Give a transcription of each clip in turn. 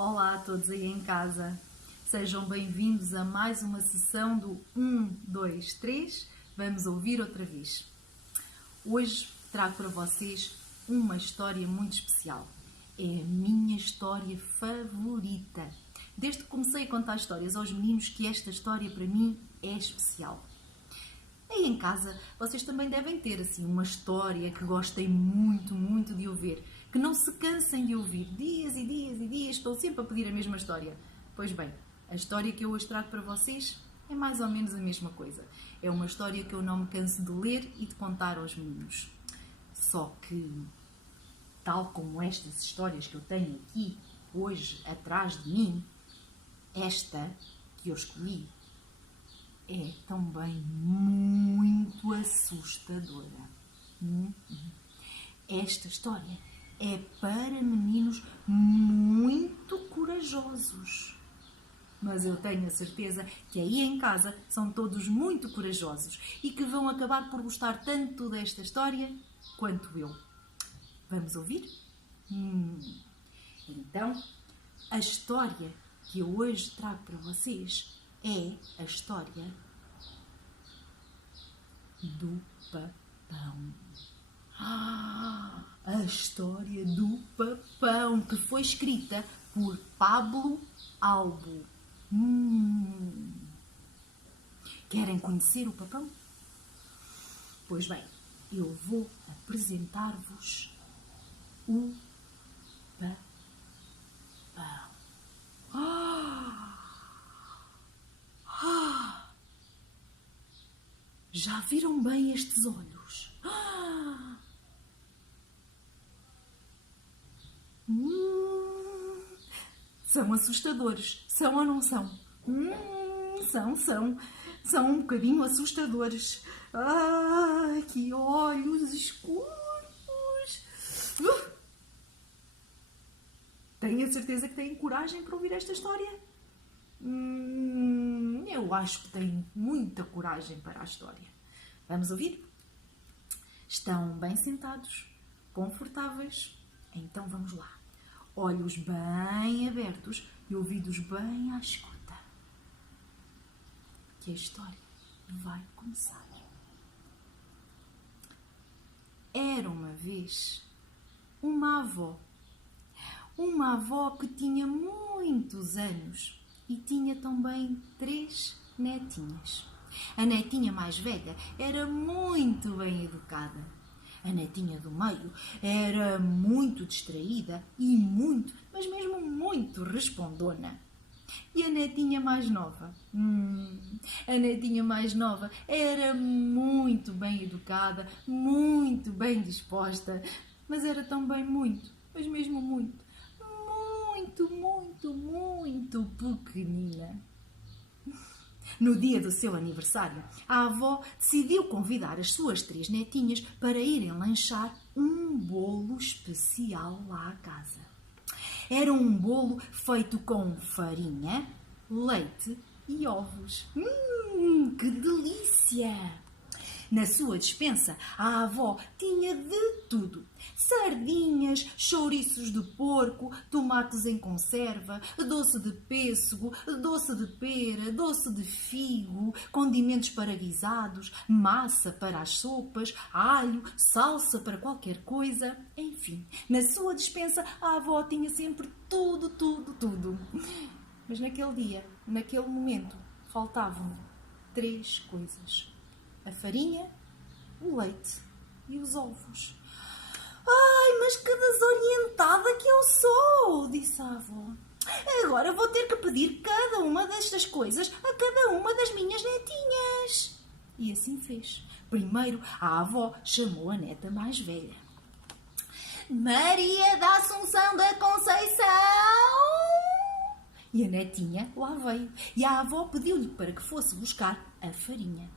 Olá a todos aí em casa, sejam bem-vindos a mais uma sessão do 1, 2, 3, vamos ouvir outra vez. Hoje trago para vocês uma história muito especial, é a minha história favorita. Desde que comecei a contar histórias aos meninos que esta história para mim é especial. Aí em casa vocês também devem ter assim uma história que gostem muito de ouvir, que não se cansem de ouvir dias e dias e dias, estão sempre a pedir a mesma história. Pois bem, a história que eu hoje trago para vocês é mais ou menos a mesma coisa. É uma história que eu não me canso de ler e de contar aos meninos. Só que, tal como estas histórias que eu tenho aqui hoje atrás de mim, esta que eu escolhi é também muito assustadora. Esta história é para meninos muito corajosos. Mas eu tenho a certeza que aí em casa são todos muito corajosos e que vão acabar por gostar tanto desta história quanto eu. Vamos ouvir? Então, a história que eu hoje trago para vocês é a história do papão. A história do papão, que foi escrita por Pablo Albo. Querem conhecer o papão? Pois bem, eu vou apresentar-vos o papão. Já viram bem estes olhos? São assustadores. São ou não são? São um bocadinho assustadores. Que olhos escuros. Tenho a certeza que têm coragem para ouvir esta história? Eu acho que tenho muita coragem para a história. Vamos ouvir? Estão bem sentados, confortáveis? Então vamos lá. Olhos bem abertos e ouvidos bem à escuta. Que a história vai começar. Era uma vez uma avó. Uma avó que tinha muitos anos e tinha também 3 netinhas. A netinha mais velha era muito bem educada. A netinha do meio era muito distraída e muito, mas mesmo muito respondona. E a netinha mais nova? A netinha mais nova era muito bem educada, muito bem disposta, mas era também muito, mas mesmo muito pequenina. No dia do seu aniversário, a avó decidiu convidar as suas 3 netinhas para irem lanchar um bolo especial lá à casa. Era um bolo feito com farinha, leite e ovos. Que delícia! Na sua despensa, a avó tinha de tudo. Sardinhas, chouriços de porco, tomates em conserva, doce de pêssego, doce de pera, doce de figo, condimentos para guisados, massa para as sopas, alho, salsa para qualquer coisa. Enfim, na sua despensa, a avó tinha sempre tudo. Mas naquele dia, naquele momento, faltavam 3 coisas. A farinha, o leite e os ovos. Ai, mas que desorientada que eu sou, disse a avó. Agora vou ter que pedir cada uma destas coisas a cada uma das minhas netinhas. E assim fez. Primeiro, a avó chamou a neta mais velha. Maria da Assunção da Conceição. E a netinha lá veio. E a avó pediu-lhe para que fosse buscar a farinha.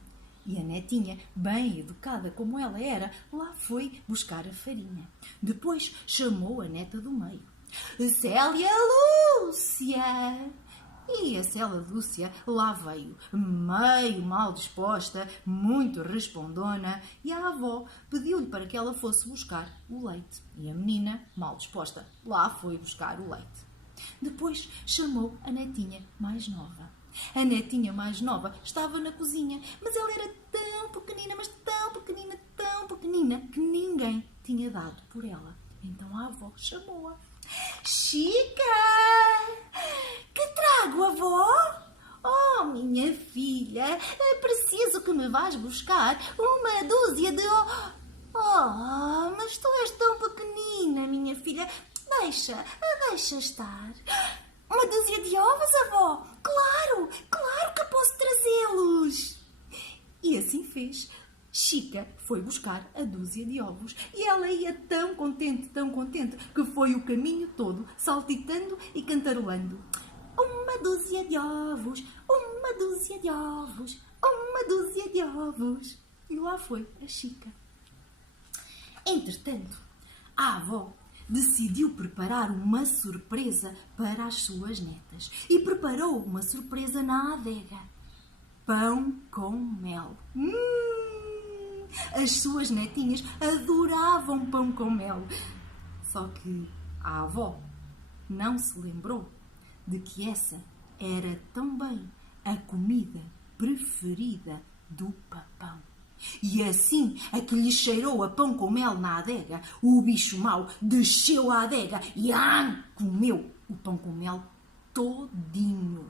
E a netinha, bem educada como ela era, lá foi buscar a farinha. Depois chamou a neta do meio. Célia Lúcia! E a Célia Lúcia lá veio, meio mal disposta, muito respondona, e a avó pediu-lhe para que ela fosse buscar o leite. E a menina, mal disposta, lá foi buscar o leite. Depois chamou a netinha mais nova. A netinha mais nova estava na cozinha, mas ela era tão pequenina, mas tão pequenina, que ninguém tinha dado por ela. Então a avó chamou-a. Chica! Que trago, avó? Oh, minha filha, é preciso que me vás buscar uma dúzia de... Oh, mas tu és tão pequenina, minha filha. Deixa estar. Uma dúzia de ovos, avó? Claro que posso trazê-los. E assim fez. Chica foi buscar a dúzia de ovos e ela ia tão contente, que foi o caminho todo saltitando e cantarolando. Uma dúzia de ovos, uma dúzia de ovos, uma dúzia de ovos. E lá foi a Chica. Entretanto, a avó decidiu preparar uma surpresa para as suas netas e preparou uma surpresa na adega. Pão com mel. As suas netinhas adoravam pão com mel. Só que a avó não se lembrou de que essa era também a comida preferida do papão. E assim a que lhe cheirou a pão com mel na adega, o bicho mau desceu à adega e comeu o pão com mel todinho.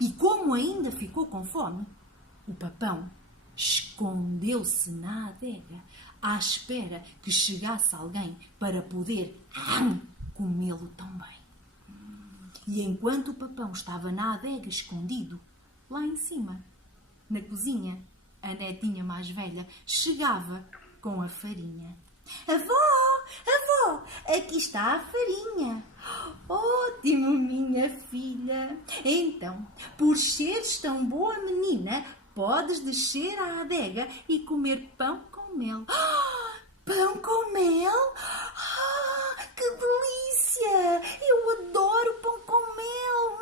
E como ainda ficou com fome, o papão escondeu-se na adega à espera que chegasse alguém para poder comê-lo também. E enquanto o papão estava na adega escondido, lá em cima, na cozinha, a netinha mais velha chegava com a farinha. Avó, aqui está a farinha. Ótimo, minha filha. Então, por seres tão boa menina, podes descer à adega e comer pão com mel. Pão com mel? Que delícia! Eu adoro pão com mel.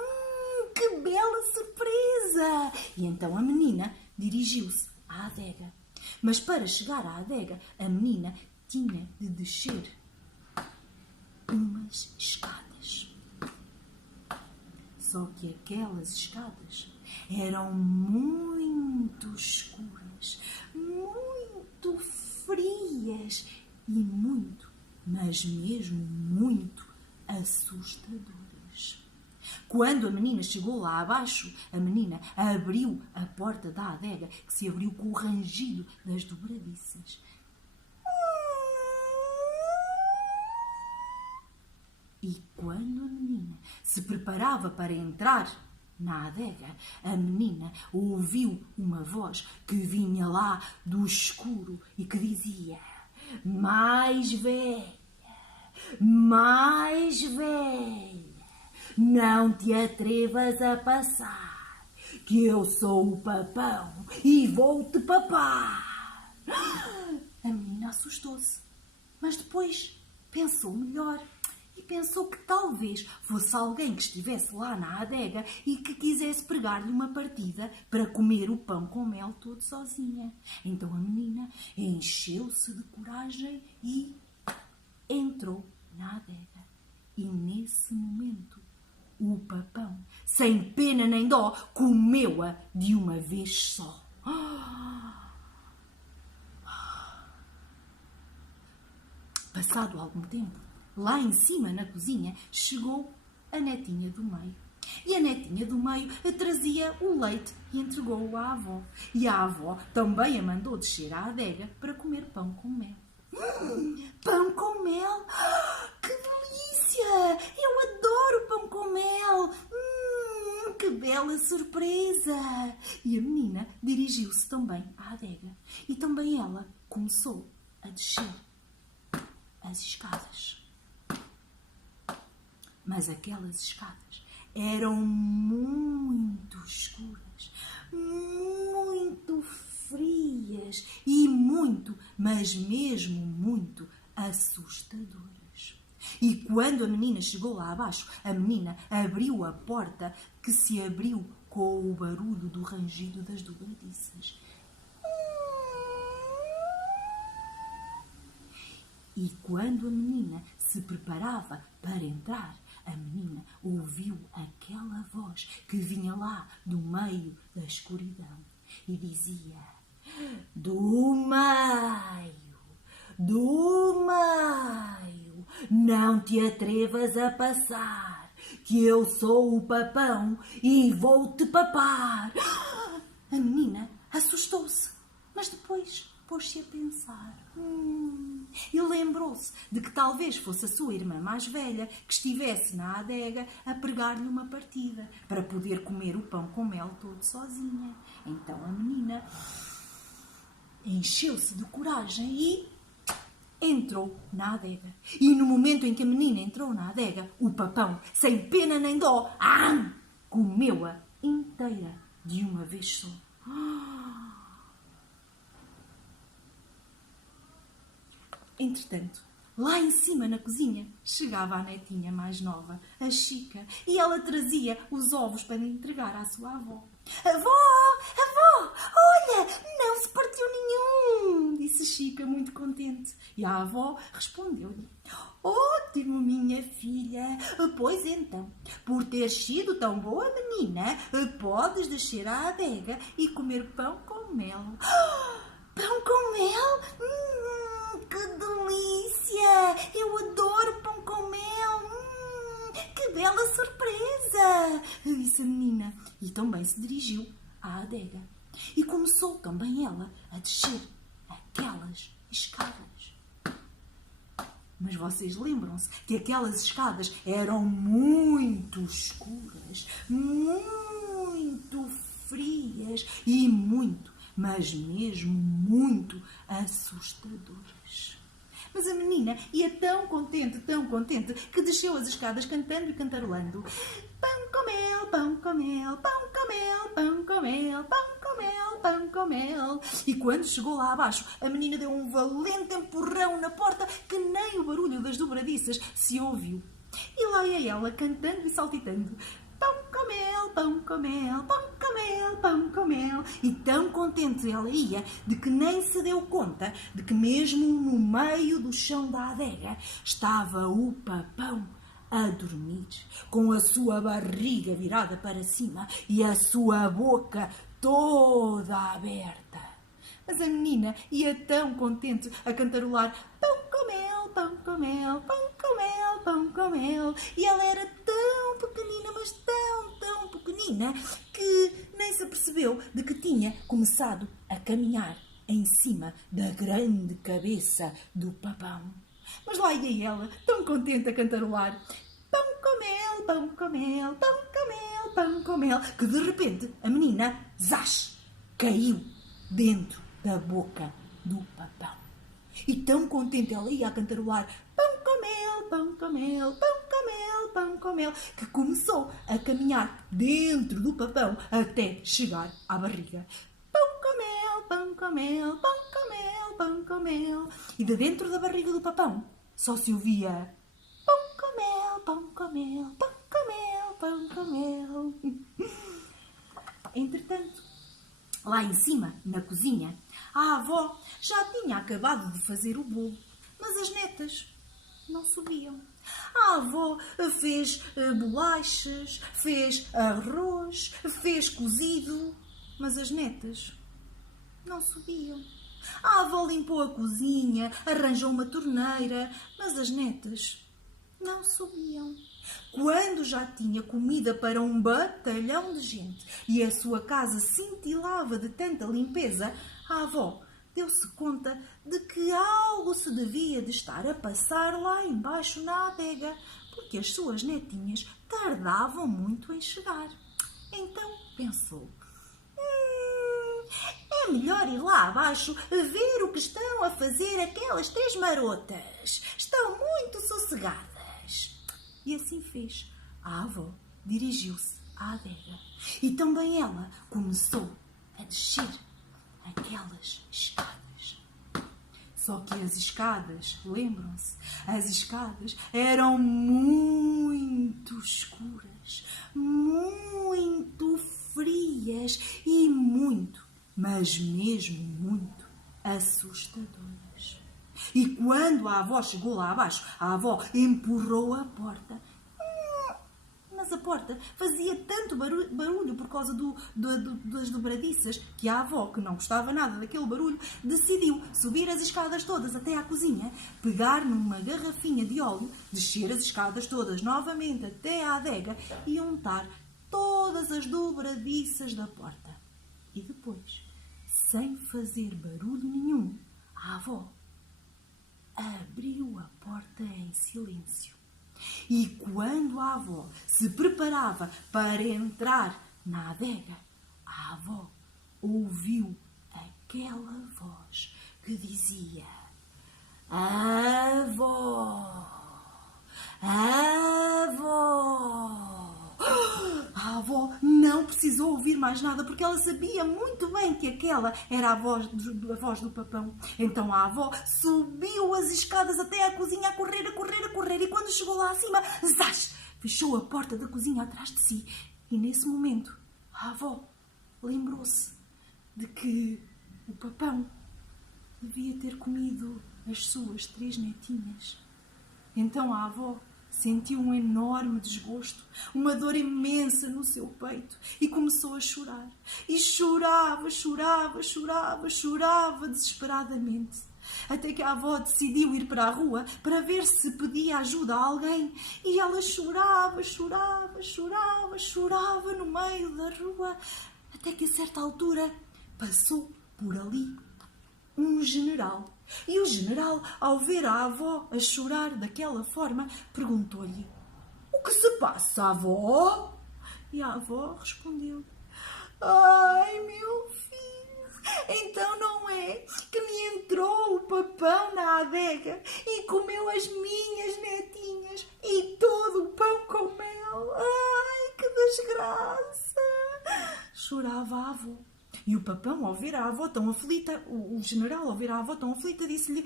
Que bela surpresa! E então a menina dirigiu-se à adega. Mas para chegar à adega, a menina tinha de descer umas escadas. Só que aquelas escadas eram muito escuras, muito frias e muito, mas mesmo muito assustadoras. Quando a menina chegou lá abaixo, a menina abriu a porta da adega, que se abriu com o rangido das dobradiças. E quando a menina se preparava para entrar na adega, a menina ouviu uma voz que vinha lá do escuro e que dizia: mais velha, não te atrevas a passar, que eu sou o papão e vou-te papar. A menina assustou-se, mas depois pensou melhor e pensou que talvez fosse alguém que estivesse lá na adega e que quisesse pregar-lhe uma partida para comer o pão com mel todo sozinha. Então a menina encheu-se de coragem e entrou na adega. E nesse momento, o papão, sem pena nem dó, comeu-a de uma vez só. Passado algum tempo, lá em cima na cozinha, chegou a netinha do meio. E a netinha do meio trazia o leite e entregou-o à avó. E a avó também a mandou descer à adega para comer pão com mel. Pão com mel? Que delícia! Eu adoro pão com mel! Que bela surpresa! E a menina dirigiu-se também à adega. E também ela começou a descer as escadas. Mas aquelas escadas eram muito escuras, muito frias e muito, mas mesmo muito assustadoras. E quando a menina chegou lá abaixo, a menina abriu a porta, que se abriu com o barulho do rangido das dobradiças. E quando a menina se preparava para entrar, A menina ouviu aquela voz que vinha lá do meio da escuridão e dizia: do meio, não te atrevas a passar, que eu sou o papão e vou-te papar. A menina assustou-se, mas depois pôs-se a pensar. E lembrou-se de que talvez fosse a sua irmã mais velha que estivesse na adega a pregar-lhe uma partida para poder comer o pão com mel todo sozinha. Então a menina encheu-se de coragem e entrou na adega. E no momento em que a menina entrou na adega, o papão, sem pena nem dó, comeu-a inteira de uma vez só. Entretanto, lá em cima na cozinha, chegava a netinha mais nova, a Chica, e ela trazia os ovos para entregar à sua avó. Avó, olha, não se partiu nenhum, disse Chica, muito contente. E a avó respondeu-lhe: ótimo, minha filha, pois então, por ter sido tão boa menina, podes descer à adega e comer pão com mel. Pão com mel? Que delícia! Eu adoro pão com mel! Que bela surpresa! Disse a menina e também se dirigiu à adega. E começou também ela a descer aquelas escadas. Mas vocês lembram-se que aquelas escadas eram muito escuras, muito frias e muito, mas mesmo muito assustadoras. Mas a menina ia tão contente, que desceu as escadas cantando e cantarolando: pão com mel, pão com mel, pão com mel, pão com mel, pão com mel, pão com mel. E quando chegou lá abaixo, a menina deu um valente empurrão na porta que nem o barulho das dobradiças se ouviu. E lá ia ela cantando e saltitando: pão com mel, pão com mel, pão com mel, pão com mel. E tão contente ela ia de que nem se deu conta de que mesmo no meio do chão da adega estava o papão a dormir, com a sua barriga virada para cima e a sua boca toda aberta. Mas a menina ia tão contente a cantarolar: pão com mel, pão com mel, pão com mel, pão com mel. E ela era tão pequenina, mas tão pequenina, que nem se apercebeu de que tinha começado a caminhar em cima da grande cabeça do papão. Mas lá ia ela, tão contente a cantarolar: pão com mel, pão com mel, pão com mel, pão com mel, que de repente a menina, zás, caiu dentro da boca do papão. E tão contente ela ia a cantarolar: pão com mel, pão com mel, pão com mel, pão com mel, que começou a caminhar dentro do papão até chegar à barriga. Pão com mel, pão com mel, pão com mel, pão com mel. E de dentro da barriga do papão só se ouvia: pão com mel, pão com mel, pão com mel, pão com mel. Entretanto, lá em cima, na cozinha, a avó já tinha acabado de fazer o bolo, mas as netas não subiam. A avó fez bolachas, fez arroz, fez cozido, mas as netas não subiam. A avó limpou a cozinha, arranjou uma torneira, mas as netas não subiam. Quando já tinha comida para um batalhão de gente e a sua casa cintilava de tanta limpeza, a avó deu-se conta de que algo se devia de estar a passar lá embaixo na adega, porque as suas netinhas tardavam muito em chegar. Então pensou: é melhor ir lá abaixo ver o que estão a fazer aquelas três marotas. Estão muito sossegadas. E assim fez. A avó dirigiu-se à adega e também ela começou a descer aquelas escadas. Só que as escadas, lembram-se, as escadas eram muito escuras, muito frias e muito, mas mesmo muito assustadoras. E quando a avó chegou lá abaixo, a avó empurrou a porta. Mas a porta fazia tanto barulho por causa das dobradiças que a avó, que não gostava nada daquele barulho, decidiu subir as escadas todas até à cozinha, pegar numa garrafinha de óleo, descer as escadas todas novamente até à adega e untar todas as dobradiças da porta. E depois, sem fazer barulho nenhum, a avó abriu a porta em silêncio. E quando a avó se preparava para entrar na adega, a avó ouviu aquela voz que dizia: Avó! Avó! A avó não precisou ouvir mais nada porque ela sabia muito bem que aquela era a voz do papão. Então a avó subiu as escadas até à cozinha a correr e quando chegou lá acima, zás, fechou a porta da cozinha atrás de si. E nesse momento a avó lembrou-se de que o papão devia ter comido as suas 3 netinhas. Então a avó sentiu um enorme desgosto, uma dor imensa no seu peito e começou a chorar. E chorava desesperadamente. Até que a avó decidiu ir para a rua para ver se pedia ajuda a alguém. E ela chorava no meio da rua. Até que a certa altura passou por ali um general. E o general, ao ver a avó a chorar daquela forma, perguntou-lhe: O que se passa, avó? E a avó respondeu: Ai, meu filho, então não é que me entrou o papão na adega e comeu as minhas netinhas e todo o pão com mel. Ai, que desgraça! Chorava a avó. E o papão, ao ver a avó tão aflita, o general, ao ver a avó tão aflita, disse-lhe: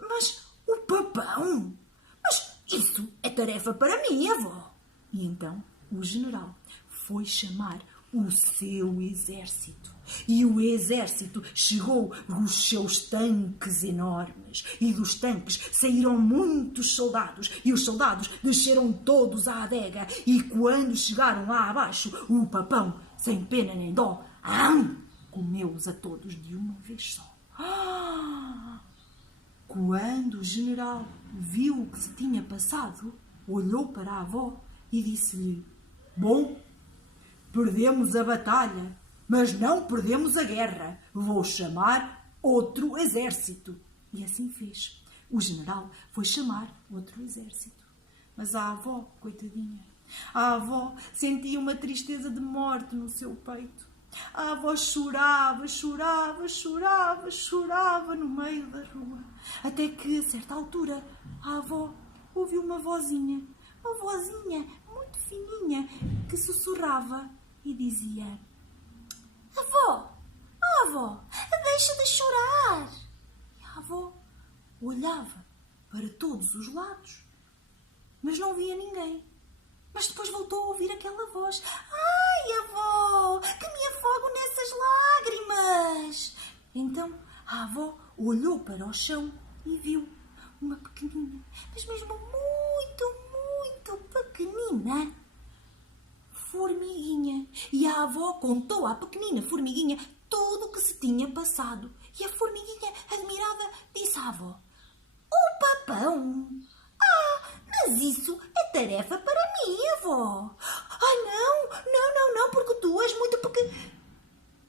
Mas o papão? Mas isso é tarefa para mim, avó. E então o general foi chamar o seu exército. E o exército chegou os seus tanques enormes. E dos tanques saíram muitos soldados. E os soldados desceram todos à adega. E quando chegaram lá abaixo, o papão, sem pena nem dó, comeu-os a todos de uma vez só. Quando o general viu o que se tinha passado, olhou para a avó e disse-lhe: Bom, perdemos a batalha, mas não perdemos a guerra. Vou chamar outro exército. E assim fez. O general foi chamar outro exército. Mas a avó, coitadinha, a avó sentia uma tristeza de morte no seu peito. A avó chorava no meio da rua. Até que, a certa altura, a avó ouviu uma vozinha muito fininha, que sussurrava e dizia: Avó, deixa de chorar. E a avó olhava para todos os lados, mas não via ninguém. Mas depois voltou a ouvir aquela voz: Ai, avó, que me afogo nessas lágrimas. Então a avó olhou para o chão e viu uma pequenina, mas mesmo muito pequenina, formiguinha. E a avó contou à pequenina formiguinha tudo o que se tinha passado. E a formiguinha, admirada, disse à avó: O papão? Mas isso é tarefa para mim, avó. Não, porque tu és muito pequena.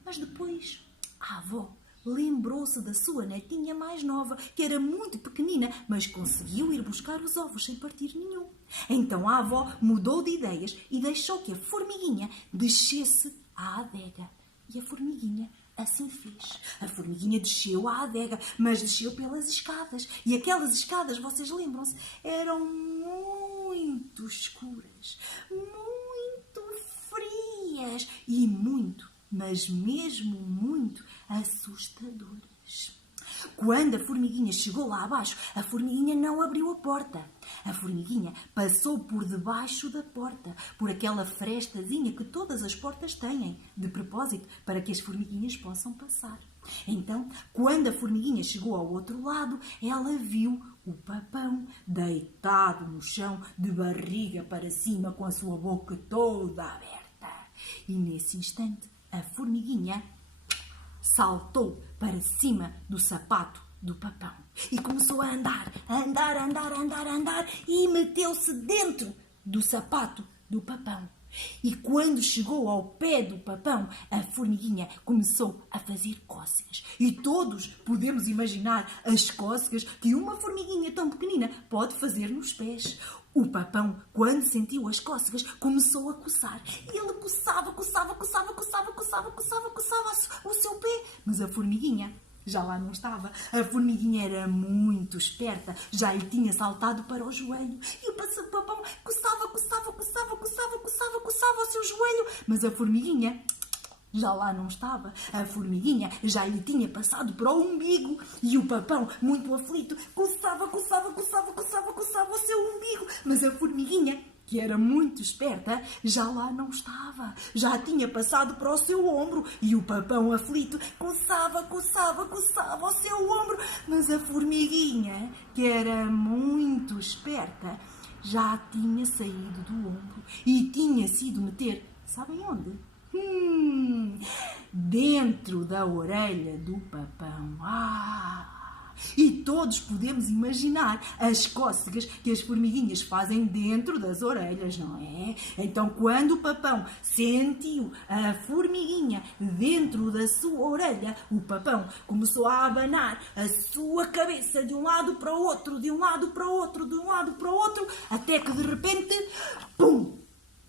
Mas depois a avó lembrou-se da sua netinha mais nova, que era muito pequenina, mas conseguiu ir buscar os ovos sem partir nenhum. Então a avó mudou de ideias e deixou que a formiguinha descesse à adega. E a formiguinha assim fez. A formiguinha desceu à adega, mas desceu pelas escadas. E aquelas escadas, vocês lembram-se, eram muito escuras, muito frias e muito, mas mesmo muito assustadoras. Quando a formiguinha chegou lá abaixo, a formiguinha não abriu a porta. A formiguinha passou por debaixo da porta, por aquela frestazinha que todas as portas têm, de propósito, para que as formiguinhas possam passar. Então, quando a formiguinha chegou ao outro lado, ela viu o papão deitado no chão, de barriga para cima, com a sua boca toda aberta. E nesse instante, a formiguinha saltou para cima do sapato do papão e começou a andar e meteu-se dentro do sapato do papão. E quando chegou ao pé do papão, a formiguinha começou a fazer cócegas. E todos podemos imaginar as cócegas que uma formiguinha tão pequenina pode fazer nos pés. O papão, quando sentiu as cócegas, começou a coçar. E ele coçava o seu pé. Mas a formiguinha já lá não estava. A formiguinha era muito esperta. Já lhe tinha saltado para o joelho. E o papão coçava o seu joelho. Mas a formiguinha já lá não estava. A formiguinha já lhe tinha passado para o umbigo. E o papão, muito aflito, coçava o seu umbigo. Mas a formiguinha, que era muito esperta, já lá não estava. Já tinha passado para o seu ombro. E o papão aflito coçava o seu ombro. Mas a formiguinha, que era muito esperta, já tinha saído do ombro e tinha sido meter, sabem onde? Dentro da orelha do papão. E todos podemos imaginar as cócegas que as formiguinhas fazem dentro das orelhas, não é? Então, quando o papão sentiu a formiguinha dentro da sua orelha, o papão começou a abanar a sua cabeça de um lado para o outro, até que de repente, pum!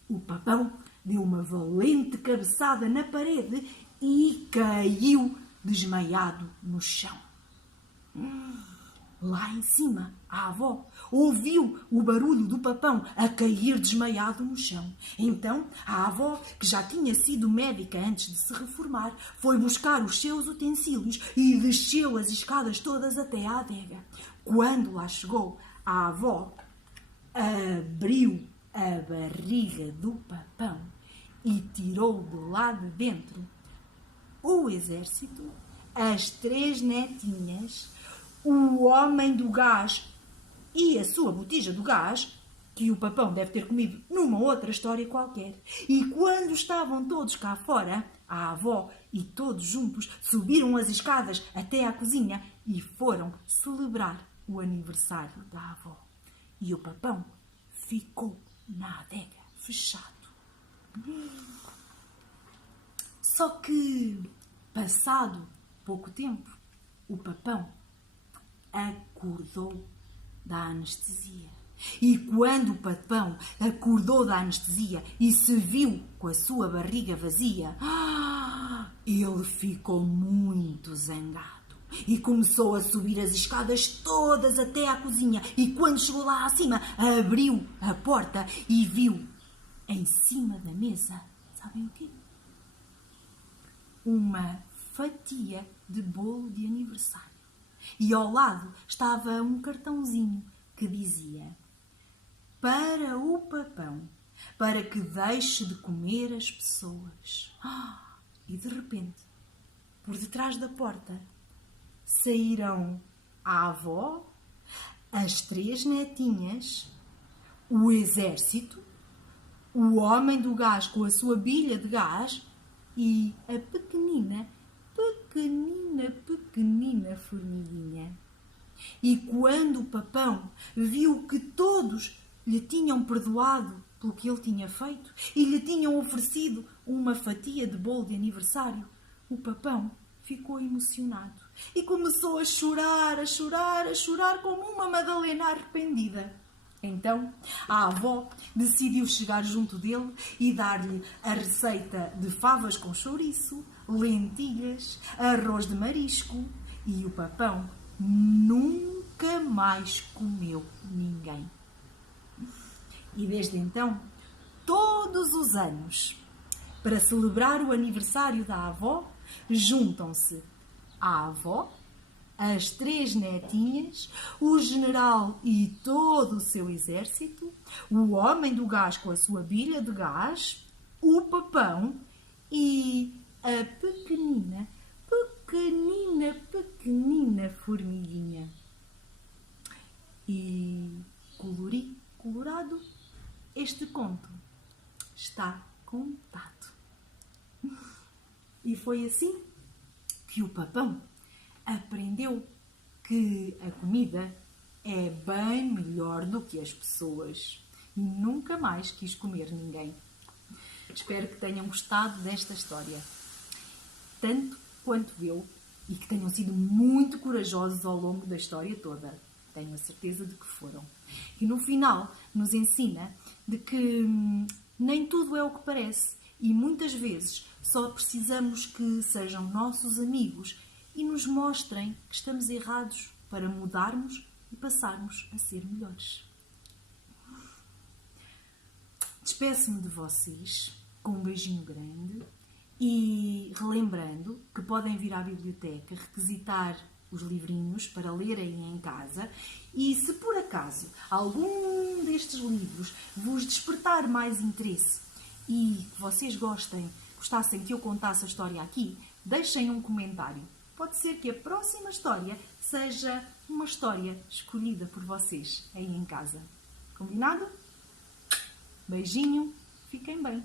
O papão deu uma valente cabeçada na parede e caiu desmaiado no chão. Lá em cima, a avó ouviu o barulho do papão a cair desmaiado no chão. Então, a avó, que já tinha sido médica antes de se reformar, foi buscar os seus utensílios e desceu as escadas todas até à adega. Quando lá chegou, a avó abriu a barriga do papão e tirou de lá de dentro o exército, as 3 netinhas, o homem do gás e a sua botija do gás, que o papão deve ter comido numa outra história qualquer. E quando estavam todos cá fora, a avó e todos juntos subiram as escadas até à cozinha e foram celebrar o aniversário da avó. E o papão ficou na adega, fechado. Só que, passado pouco tempo, o papão acordou da anestesia. E quando o papão acordou da anestesia e se viu com a sua barriga vazia, ele ficou muito zangado e começou a subir as escadas todas até à cozinha. E quando chegou lá acima, abriu a porta e viu em cima da mesa, sabem o quê? Uma fatia de bolo de aniversário. E ao lado estava um cartãozinho que dizia: para o papão, para que deixe de comer as pessoas. E de repente, por detrás da porta, saíram a avó, as 3 netinhas, o exército, o homem do gás com a sua bilha de gás e a pequenina formiguinha. E quando o papão viu que todos lhe tinham perdoado pelo que ele tinha feito e lhe tinham oferecido uma fatia de bolo de aniversário, o papão ficou emocionado e começou a chorar como uma Madalena arrependida. Então, a avó decidiu chegar junto dele e dar-lhe a receita de favas com chouriço, lentilhas, arroz de marisco, e o papão nunca mais comeu ninguém. E desde então, todos os anos, para celebrar o aniversário da avó, juntam-se a avó, as 3 netinhas, o general e todo o seu exército, o homem do gás com a sua bilha de gás, o papão e a pequenina formiguinha. E, colorado, este conto está contado. E foi assim que o papão aprendeu que a comida é bem melhor do que as pessoas e nunca mais quis comer ninguém. Espero que tenham gostado desta história, tanto quanto eu, e que tenham sido muito corajosos ao longo da história toda. Tenho a certeza de que foram. E no final nos ensina de que nem tudo é o que parece e muitas vezes só precisamos que sejam nossos amigos e nos mostrem que estamos errados para mudarmos e passarmos a ser melhores. Despeço-me de vocês com um beijinho grande e relembrando que podem vir à biblioteca requisitar os livrinhos para lerem em casa e se por acaso algum destes livros vos despertar mais interesse e que vocês gostassem que eu contasse a história aqui, deixem um comentário. Pode ser que a próxima história seja uma história escolhida por vocês aí em casa. Combinado? Beijinho, fiquem bem.